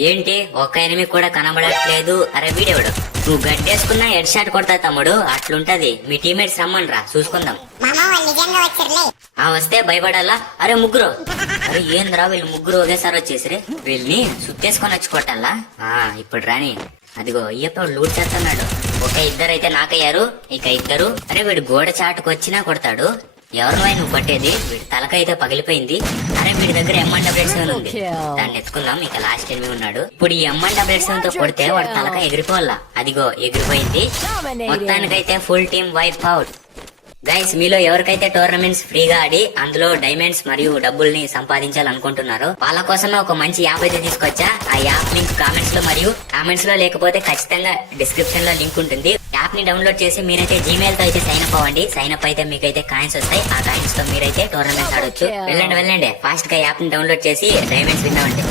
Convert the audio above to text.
ఏంటి ఒక్క ఎనిమిది కూడా కనబడట్లేదు? అరే వీడెవడు? నువ్వు గడ్డేసుకున్నా హెడ్ షాట్ కొడతా తమ్ముడు, అట్లుంటది. మీ టీమేట్స్ రమ్మన్రా చూసుకుందాం. వస్తే భయపడాలా? అరే ముగ్గురు, అరే ఏంద్రా వీళ్ళు ముగ్గురు ఒకేసారి వచ్చేసిరే, వీళ్ళని సుత్తేసుకొని వచ్చి కొట్టాలా? ఇప్పుడు రాని. అదిగో అయ్యప్ప లూట్ చేస్తున్నాడు. ఒక ఇద్దరైతే నాకయ్యారు, ఇక ఇద్దరు. అరే వీడు గోడ చాటుకు వచ్చినా కొడతాడు. ఎవరినో నువ్వు కొట్టేది? వీడి తలకైతే పగిలిపోయింది. అరే వీడి దగ్గర M177 ఉంది, దాన్ని ఎత్తుకుందాం. ఇక లాస్ట్ ఎనిమిది ఉన్నాడు. ఇప్పుడు ఈ M177 తో కొడితే వాడు తలక ఎగిరిపోవాలా. అదిగో ఎగిరిపోయింది. మొత్తానికైతే full team wipe out. Guys, మీలో ఎవరికైతే టోర్నమెంట్స్ ఫ్రీగా ఆడి అందులో డైమండ్స్ మరియు డబ్బుల్ని సంపాదించాలనుకుంటున్నారో వాళ్ళ కోసమే ఒక మంచి యాప్ అయితే తీసుకొచ్చా. ఆ యాప్ లింక్ కామెంట్స్ లో మరియు కామెంట్స్ లో లేకపోతే ఖచ్చితంగా డిస్క్రిప్షన్ లో లింక్ ఉంటుంది. యాప్ ని డౌన్లోడ్ చేసి మీరైతే జీమెయిల్ తో అయితే సైన్ అప్ అవ్వండి. సైన్ అప్ అయితే మీకైతే కాయిన్స్ వస్తాయి. ఆ కాయిన్స్ తో మీరైతే టోర్నమెంట్స్ ఆడొచ్చు. వెళ్ళండి ఫాస్ట్ గా యాప్ ని డౌన్లోడ్ చేసి డైమండ్స్ విన్ అవ్వండి.